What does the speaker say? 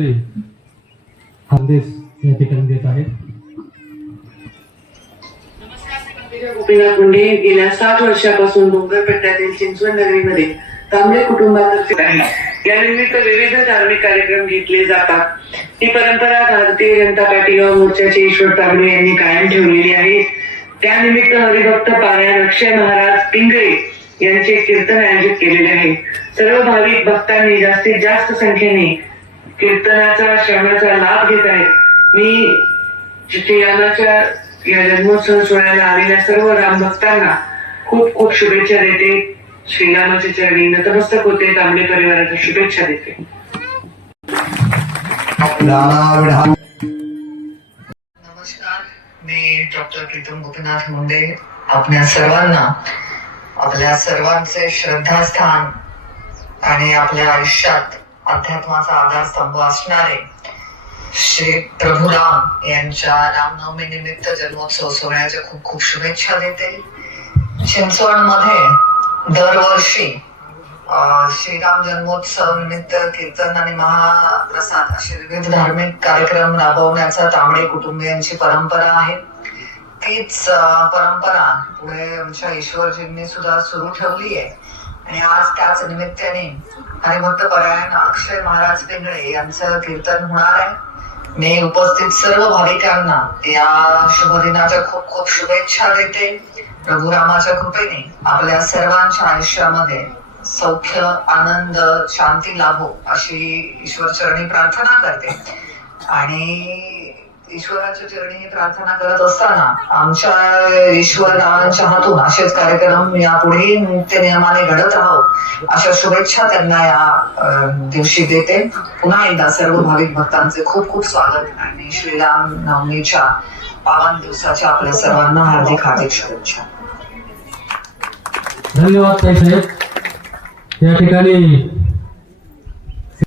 संदेश या ठिकाणी देत आहेत. गोपीनाथ मुंडे गेल्या 60 वर्षापासून डोंगरपट्ट्यातील चिंचवड नगरीमध्ये तांबडे कुटुंबातर्फे आहे. यानिमित्त विविध धार्मिक कार्यक्रम घेतले जातात. ही परंपरा भारतीय जनता पार्टी व मोर्चाचे ईश्वर तांबडे यांनी कायम ठेवलेली आहे. त्यानिमित्त हरिभक्त पारायण अक्षय महाराज पिंगळे यांचे कीर्तन आयोजित केलेले आहे. सर्व भाविक भक्तांनी जास्तीत जास्त संख्येने कीर्तनाचा श्रवणाचा लाभ घेत आहेत. मी श्रीरामाच्या या जन्मोत्सव सोहळ्याला आलेल्या सर्व राम भक्तांना खूप खूप शुभेच्छा देते. श्रीरामाच्या चरणी नतमस्तक होते. तांबडे परिवाराच्या शुभेच्छा देते. नमस्कार, मी डॉक्टर प्रीतम गोपीनाथ मुंडे आपल्या सर्वांना आपल्या सर्वांचे श्रद्धास्थान आणि आपल्या आयुष्यात अध्यात्माचा आधारस्तंभ असणारे श्री प्रभू राम यांच्या रामनवमी निमित्त जन्मोत्सव सोहळ्याच्या खूप खूप शुभेच्छा देते. चिंचवड मध्ये दरवर्षी श्रीराम जन्मोत्सव निमित्त कीर्तन आणि महाप्रसाद असे विविध धार्मिक कार्यक्रम राबवण्याचा तांबडे कुटुंबियांची परंपरा आहे. तीच परंपरा पुढे आमच्या ईश्वरजींनी सुद्धा सुरू ठेवली आहे आणि आज त्याच निमित्ताने हरिभक्त पारायण अक्षय महाराज पिंगळे यांचं कीर्तन होणार आहे. मी उपस्थित सर्व भाविकांना या शुभदिनाच्या खूप खूप शुभेच्छा देते. प्रभुरामाच्या कृपेने आपल्या सर्वांच्या आयुष्यामध्ये सौख्य, आनंद, शांती लाभो अशी ईश्वर चरणी प्रार्थना करते. आणि ईश्वराच्या चरणी प्रार्थना करत असताना आमच्या ईश्वरांच्या हातून असेच कार्यक्रम यापुढे नित्य नियमाने घडत राहावं अशा शुभेच्छा त्यांना या दिवशी देते. पुन्हा एकदा सर्व भाविक भक्तांचे खूप खूप स्वागत आणि श्रीराम नवमीच्या पावन दिवसाच्या आपल्या सर्वांना हार्दिक हार्दिक शुभेच्छा. धन्यवाद ताई साहेब. या ठिकाणी